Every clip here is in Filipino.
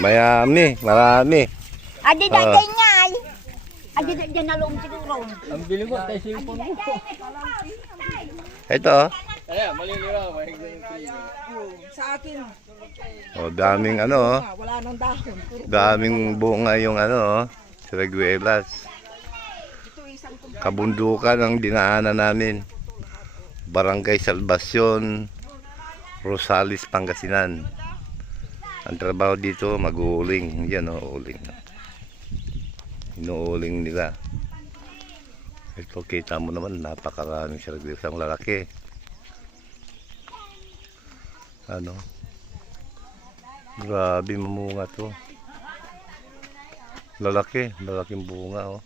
Mayami, marami. Adi daday niya ay. Adi daday na loom siguro. Ang bili mo, tayo sipon mo. Ito. Ayan, maliliwa. Sa akin, Daming ano. wala nang dahon. Daming bunga yung ano. Siraguelas. Kabundukan ang dinaanan namin. Barangay Salvacion, Rosales, Pangasinan. Ang trabaho dito, mag-uuling. Yan o, uuling. Inuuling nila. Ito, kita mo naman, napakaraming siraguelas. Ang lalaki. Ano? Grabe mamunga to. Lalaki, lalaking bunga oh.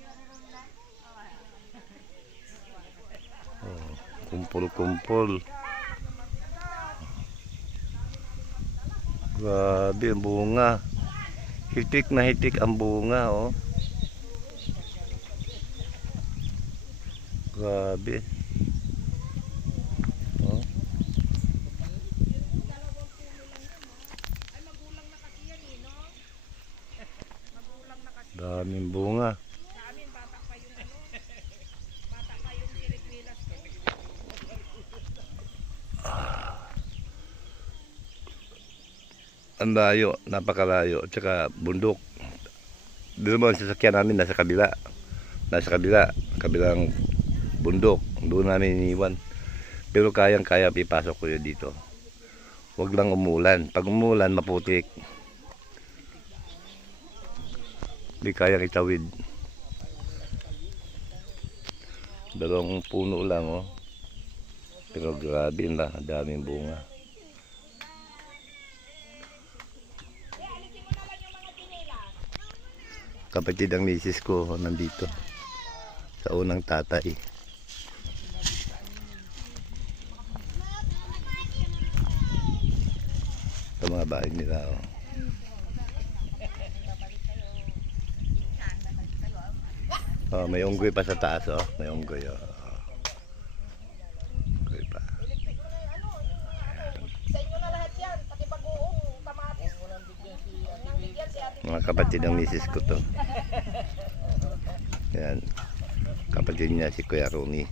Kumpul-kumpul. Grabe ang bunga. Hitik na hitik ang bunga oh. Grabe. Oh. Daming bunga. Ang layo, napakalayo, tsaka bundok. Doon mo ang sasakyan namin nasa kabila. Nasa kabila, kabilang bundok. Doon namin iniwan. Pero kayang-kaya ipasok ko yun dito. Huwag lang umulan. Pag umulan, maputik. Hindi kayang itawid. Dalawang puno lang oh. Pero grabe na, daming bunga. Kapatid ang misis ko nandito sa unang tatay. Sa mga bahay nila oh. Oh, may unggoy pa sa taas oh, may unggoy oh. Unggoy pa. Sa inyo na lahat yan, pati bagoong kamatis. Mga kapatid ng misis ko to. Yan. Kapatid niya si Kuya Romy.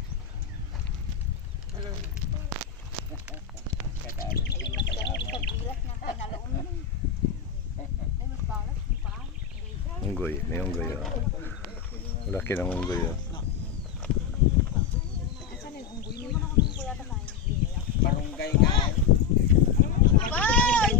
Unggoy, may unggoy oh. Laki ng unggoy oh. Barangay nga.